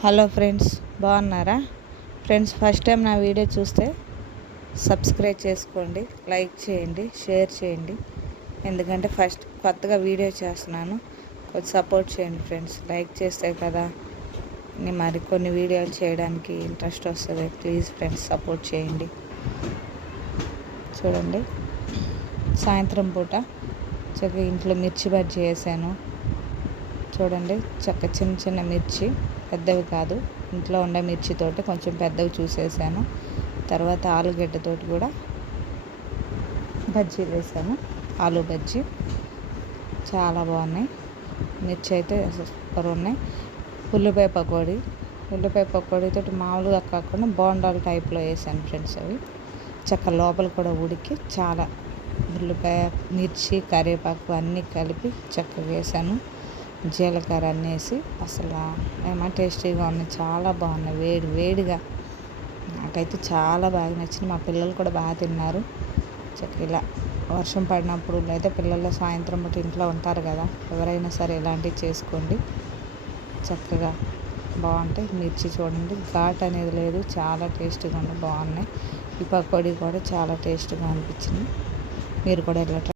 Hello friends, బాగున్నారా? Friends, first time నా video చూస్తే సబ్స్క్రైబ్ చేసుకోండి, లైక్ చేయండి, షేర్ చేయండి. ఎందుకంటే ఫస్ట్ కొత్తగా వీడియో చేస్తున్నాను, కొంచెం సపోర్ట్ చేయండి ఫ్రెండ్స్. లైక్ చేస్తే కదా నేను మరికొన్ని వీడియోలు చేయడానికి ఇంట్రెస్ట్ వస్తుంది. ప్లీజ్ ఫ్రెండ్స్, సపోర్ట్ చేయండి. చూడండి, సాయంత్రం పూట చక్కగా ఇంట్లో మిర్చి బజ్జీ వేసాను. చూడండి, చిన్న చిన్న మిర్చి, పెద్దవి కాదు, ఇంట్లో ఉండే మిర్చితోటి కొంచెం పెద్దవి చూసేసాను. తర్వాత ఆలుగడ్డతోటి కూడా బజ్జీ వేసాను, ఆలు బజ్జీ. చాలా బాగున్నాయి, మిర్చి అయితే సూపర్ ఉన్నాయి. ఉల్లిపాయ పకోడీతో మామూలుగా కాకుండా బోండాలు టైప్లో వేసాను ఫ్రెండ్స్. అవి చక్కగా లోపల కూడా ఉడికి చాలా ఉల్లిపాయ, మిర్చి, కరివేపాకు అన్నీ కలిపి చక్కగా వేసాను. జీలకర్ర అన్నీ వేసి అసలు ఏమో టేస్టీగా ఉన్నాయి, చాలా బాగున్నాయి. వేడిగా నాకైతే చాలా బాగా నచ్చింది. మా పిల్లలు కూడా బాగా తిన్నారు. చక్కగా ఇలా వర్షం పడినప్పుడు లేదా పిల్లలు సాయంత్రం పూట ఇంట్లో ఉంటారు కదా, ఎవరైనా సరే ఇలాంటివి చేసుకోండి, చక్కగా బాగుంటాయి. మిర్చి చూడండి, ఘాట్ అనేది లేదు, చాలా టేస్టీగా ఉన్నాయి, బాగున్నాయి. ఈ పకోడీ కూడా చాలా టేస్ట్గా అనిపించింది. మీరు కూడా ఇలా